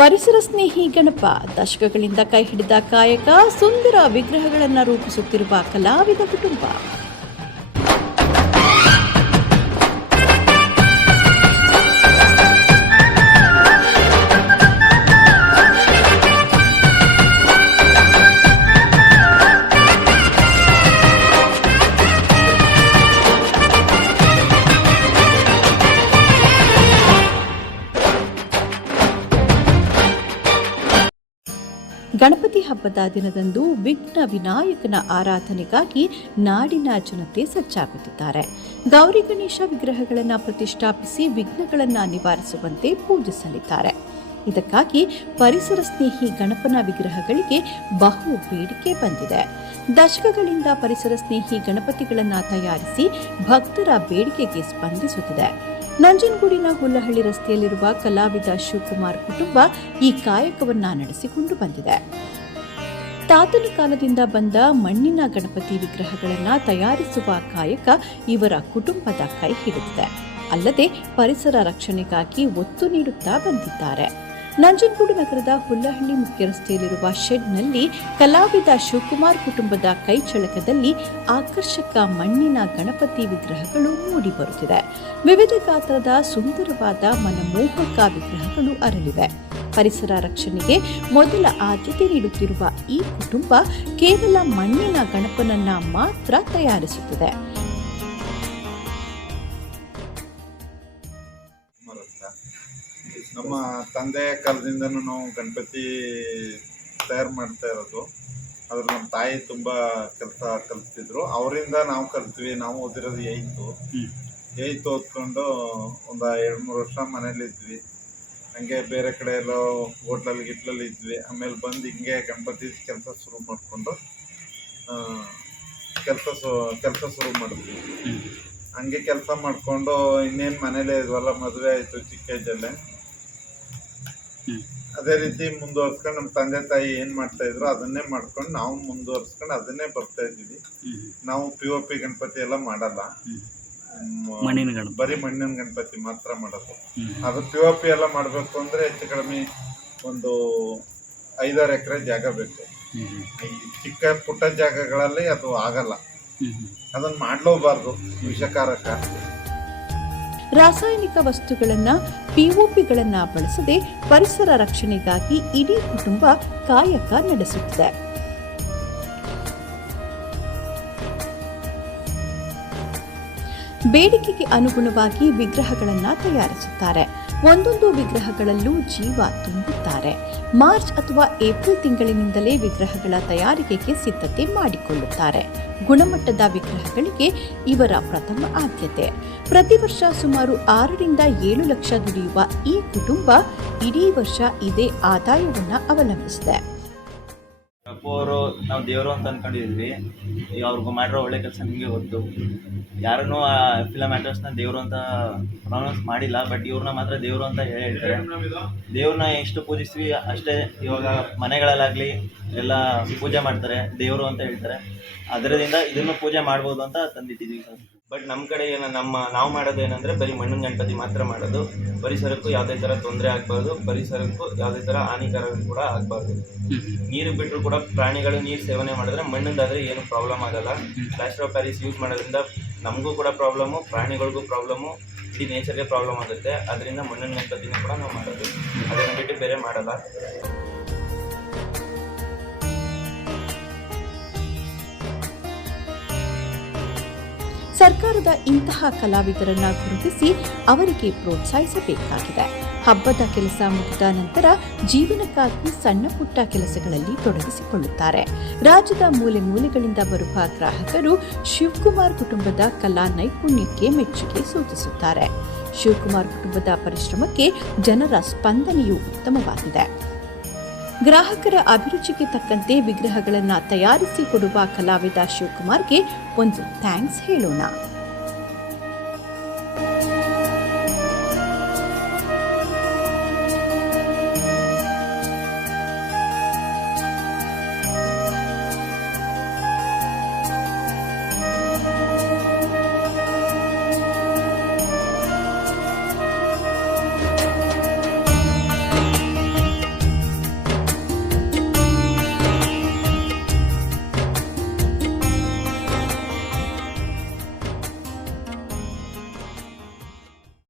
ಪರಿಸರ ಸ್ನೇಹಿ ಗಣಪ ದಶಕಗಳಿಂದ ಕೈ ಹಿಡಿದ ಕಾಯಕ, ಸುಂದರ ವಿಗ್ರಹಗಳನ್ನು ರೂಪಿಸುತ್ತಿರುವ ಕಲಾವಿದ ಕುಟುಂಬ. ಗಣಪತಿ ಹಬ್ಬದ ದಿನದಂದು ವಿಘ್ನ ವಿನಾಯಕನ ಆರಾಧನೆಗಾಗಿ ನಾಡಿನ ಜನತೆ ಸಜ್ಜಾಗುತ್ತಿದ್ದಾರೆ. ಗೌರಿ ಗಣೇಶ ವಿಗ್ರಹಗಳನ್ನು ಪ್ರತಿಷ್ಠಾಪಿಸಿ ವಿಘ್ನಗಳನ್ನು ನಿವಾರಿಸುವಂತೆ ಪೂಜಿಸಲಿದ್ದಾರೆ. ಇದಕ್ಕಾಗಿ ಪರಿಸರ ಸ್ನೇಹಿ ಗಣಪನ ವಿಗ್ರಹಗಳಿಗೆ ಬಹು ಬೇಡಿಕೆ ಬಂದಿದೆ. ದಶಕಗಳಿಂದ ಪರಿಸರ ಸ್ನೇಹಿ ಗಣಪತಿಗಳನ್ನು ತಯಾರಿಸಿ ಭಕ್ತರ ಬೇಡಿಕೆಗೆ ಸ್ಪಂದಿಸುತ್ತಿದೆ. ನಂಜನಗೂಡಿನ ಹುಲ್ಲಹಳ್ಳಿ ರಸ್ತೆಯಲ್ಲಿರುವ ಕಲಾವಿದ ಶಿವಕುಮಾರ್ ಕುಟುಂಬ ಈ ಕಾಯಕವನ್ನ ನಡೆಸಿಕೊಂಡು ಬಂದಿದೆ. ತಾತನ ಕಾಲದಿಂದ ಬಂದ ಮಣ್ಣಿನ ಗಣಪತಿ ವಿಗ್ರಹಗಳನ್ನು ತಯಾರಿಸುವ ಕಾಯಕ ಇವರ ಕುಟುಂಬದ ಕೈ ಹಿಡಿದಿದೆ. ಅಲ್ಲದೆ ಪರಿಸರ ರಕ್ಷಣೆಗಾಗಿ ಒತ್ತು ನೀಡುತ್ತಾ ಬಂದಿದ್ದಾರೆ. ನಂಜನಗೂಡು ನಗರದ ಹುಲ್ಲಹಳ್ಳಿ ಮುಖ್ಯ ರಸ್ತೆಯಲ್ಲಿರುವ ಶೆಡ್ನಲ್ಲಿ ಕಲಾವಿದ ಶಿವಕುಮಾರ್ ಕುಟುಂಬದ ಕೈಚಳಕದಲ್ಲಿ ಆಕರ್ಷಕ ಮಣ್ಣಿನ ಗಣಪತಿ ವಿಗ್ರಹಗಳು ಮೂಡಿಬರುತ್ತಿದೆ. ವಿವಿಧ ಗಾತ್ರದ ಸುಂದರವಾದ ಮನಮೋಹಕ ವಿಗ್ರಹಗಳು ಅರಳಿವೆ. ಪರಿಸರ ರಕ್ಷಣೆಗೆ ಮೊದಲ ಆದ್ಯತೆ ನೀಡುತ್ತಿರುವ ಈ ಕುಟುಂಬ ಕೇವಲ ಮಣ್ಣಿನ ಗಣಪನನ್ನ ಮಾತ್ರ ತಯಾರಿಸುತ್ತದೆ. ನಮ್ಮ ತಂದೆಯ ಕಾಲದಿಂದನೂ ನಾವು ಗಣಪತಿ ತಯಾರು ಮಾಡ್ತಾ ಇರೋದು. ಅದ್ರ ನಮ್ಮ ತಾಯಿ ತುಂಬ ಕೆಲಸ ಕಲಿಸ್ತಿದ್ರು. ಅವರಿಂದ ನಾವು ಕಲ್ತ್ವಿ. ನಾವು ಓದಿರೋದು ಏಯ್ತು ಓದ್ಕೊಂಡು ಒಂದು 2-3 ವರ್ಷ ಮನೇಲಿದ್ವಿ. ಹಂಗೆ ಬೇರೆ ಕಡೆ ಎಲ್ಲೋ ಹೋಟ್ಲಲ್ಲಿ ಇದ್ವಿ. ಆಮೇಲೆ ಬಂದು ಹಿಂಗೆ ಗಣಪತಿ ಕೆಲಸ ಶುರು ಮಾಡಿಕೊಂಡು ಕೆಲಸ ಶುರು ಮಾಡಿದ್ವಿ. ಹಂಗೆ ಕೆಲಸ ಮಾಡಿಕೊಂಡು ಇನ್ನೇನು ಮನೇಲೇ ಇದ್ವಲ್ಲ, ಮದುವೆ ಆಯಿತು ಚಿಕ್ಕ ಏಜಲ್ಲೇ. ಅದೇ ರೀತಿ ಮುಂದುವರ್ಸ್ಕೊಂಡು ನಮ್ಮ ತಂದೆ ತಾಯಿ ಏನು ಮಾಡ್ತಾ ಇದ್ರು ಅದನ್ನೇ ಮಾಡ್ಕೊಂಡು ನಾವು ಮುಂದುವರ್ಸ್ಕೊಂಡು ಅದನ್ನೇ ಬರ್ತಾ ಇದ್ದೀವಿ. ನಾವು POP ಗಣಪತಿ ಎಲ್ಲ ಮಾಡಲ್ಲ, ಬರೀ ಮಣ್ಣಿನ ಗಣಪತಿ ಮಾತ್ರ ಮಾಡೋದು. ಅದು POP ಎಲ್ಲ ಮಾಡಬೇಕು ಅಂದರೆ ಹೆಚ್ಚು ಕಡಿಮೆ ಒಂದು 5-6 ಎಕರೆ ಜಾಗ ಬೇಕು. ಈ ಚಿಕ್ಕ ಪುಟ್ಟ ಜಾಗಗಳಲ್ಲಿ ಅದು ಆಗಲ್ಲ. ಅದನ್ನು ಮಾಡಲೂಬಾರ್ದು, ವಿಷಕಾರಕ. ರಾಸಾಯನಿಕ ವಸ್ತುಗಳನ್ನು POPಗಳನ್ನು ಬಳಸದೆ ಪರಿಸರ ರಕ್ಷಣೆಗಾಗಿ ಇಡೀ ಕುಟುಂಬ ಕಾಯಕ ನಡೆಸುತ್ತಿದೆ. ಬೇಡಿಕೆಗೆ ಅನುಗುಣವಾಗಿ ವಿಗ್ರಹಗಳನ್ನು ತಯಾರಿಸುತ್ತಾರೆ. ಒಂದೊಂದು ವಿಗ್ರಹಗಳಲ್ಲೂ ಜೀವ ತುಂಬುತ್ತಾರೆ. ಮಾರ್ಚ್ ಅಥವಾ ಏಪ್ರಿಲ್ ತಿಂಗಳಿನಿಂದಲೇ ವಿಗ್ರಹಗಳ ತಯಾರಿಕೆಗೆ ಸಿದ್ಧತೆ ಮಾಡಿಕೊಳ್ಳುತ್ತಾರೆ. ಗುಣಮಟ್ಟದ ವಿಗ್ರಹಗಳಿಗೆ ಇವರ ಪ್ರಥಮ ಆದ್ಯತೆ. ಪ್ರತಿ ವರ್ಷ ಸುಮಾರು 6-7 ಲಕ್ಷ ದುಡಿಯುವ ಈ ಕುಟುಂಬ ಇಡೀ ವರ್ಷ ಇದೇ ಆದಾಯವನ್ನು ಅವಲಂಬಿಸಿದೆ. ಅಪ್ಪು ಅವರು ನಾವು ದೇವರು ಅಂತ ಅಂದ್ಕೊಂಡಿದ್ವಿ. ಅವ್ರಿಗೂ ಮಾಡಿರೋ ಒಳ್ಳೆ ಕೆಲಸ ನಿಮಗೆ ಗೊತ್ತು. ಯಾರನ್ನೂ ಫಿಲಮ್ ಆ್ಯಕ್ಟರ್ಸ್ನ ದೇವರು ಅಂತ ಪ್ರೊನೌನ್ಸ್ ಮಾಡಿಲ್ಲ, ಬಟ್ ಇವ್ರನ್ನ ಮಾತ್ರ ದೇವರು ಅಂತ ಹೇಳ್ತಾರೆ. ದೇವ್ರನ್ನ ಎಷ್ಟು ಪೂಜಿಸ್ತೀವಿ ಅಷ್ಟೇ. ಇವಾಗ ಮನೆಗಳಲ್ಲಾಗಲಿ ಎಲ್ಲ ಪೂಜೆ ಮಾಡ್ತಾರೆ, ದೇವರು ಅಂತ ಹೇಳ್ತಾರೆ. ಅದರಿಂದ ಇದನ್ನು ಪೂಜೆ ಮಾಡ್ಬೋದು ಅಂತ ತಂದಿಟ್ಟಿದ್ವಿ ಸರ್. ಬಟ್ ನಮ್ಮ ಕಡೆ ನಾವು ಮಾಡೋದು ಏನಂದರೆ ಬರೀ ಮಣ್ಣಿನ ಗಣಪತಿ ಮಾತ್ರ ಮಾಡೋದು. ಪರಿಸರಕ್ಕೂ ಯಾವುದೇ ಥರ ತೊಂದರೆ ಆಗಬಾರ್ದು, ಪರಿಸರಕ್ಕೂ ಯಾವುದೇ ಥರ ಹಾನಿಕರ ಕೂಡ ಆಗಬಾರ್ದು. ನೀರು ಬಿಟ್ಟರು ಕೂಡ ಪ್ರಾಣಿಗಳು ನೀರು ಸೇವನೆ ಮಾಡಿದ್ರೆ ಮಣ್ಣಿಂದಾದರೆ ಏನು ಪ್ರಾಬ್ಲಮ್ ಆಗಲ್ಲ. ಪ್ಲಾಸ್ಟರ್ ಆಫ್ ಪ್ಯಾರಿಸ್ ಯೂಸ್ ಮಾಡೋದ್ರಿಂದ ನಮಗೂ ಕೂಡ ಪ್ರಾಬ್ಲಮ್ಮು, ಪ್ರಾಣಿಗಳಿಗೂ ಪ್ರಾಬ್ಲಮ್ಮು, ಇಡೀ ನೇಚರ್ಗೆ ಪ್ರಾಬ್ಲಮ್ ಆಗುತ್ತೆ. ಅದರಿಂದ ಮಣ್ಣಿನ ಗಣಪತಿನೂ ಕೂಡ ನಾವು ಮಾಡೋದು, ಅದನ್ನು ಬಿಟ್ಟು ಬೇರೆ ಮಾಡಲ್ಲ. ಸರ್ಕಾರದ ಇಂತಹ ಕಲಾವಿದರನ್ನ ಗುರುತಿಸಿ ಅವರಿಗೆ ಪ್ರೋತ್ಸಾಹಿಸಬೇಕಾಗಿದೆ. ಹಬ್ಬದ ಕೆಲಸ ಮುಗಿದ ನಂತರ ಜೀವನಕ್ಕಾಗಿ ಸಣ್ಣ ಪುಟ್ಟ ಕೆಲಸಗಳಲ್ಲಿ ತೊಡಗಿಸಿಕೊಳ್ಳುತ್ತಾರೆ. ರಾಜ್ಯದ ಮೂಲೆ ಮೂಲೆಗಳಿಂದ ಬರುವ ಗ್ರಾಹಕರು ಶಿವಕುಮಾರ್ ಕುಟುಂಬದ ಕಲಾ ನೈಪುಣ್ಯಕ್ಕೆ ಮೆಚ್ಚುಗೆ ಸೂಚಿಸುತ್ತಾರೆ. ಶಿವಕುಮಾರ್ ಕುಟುಂಬದ ಪರಿಶ್ರಮಕ್ಕೆ ಜನರ ಸ್ಪಂದನೆಯೂ ಉತ್ತಮವಾಗಿದೆ. ಗ್ರಾಹಕರ ಅಭಿರುಚಿಗೆ ತಕ್ಕಂತೆ ವಿಗ್ರಹಗಳನ್ನು ತಯಾರಿಸಿ ಕೊಡುವ ಕಲಾವಿದ ಶಿವಕುಮಾರ್ಗೆ ಒಂದು ಥ್ಯಾಂಕ್ಸ್ ಹೇಳೋಣ.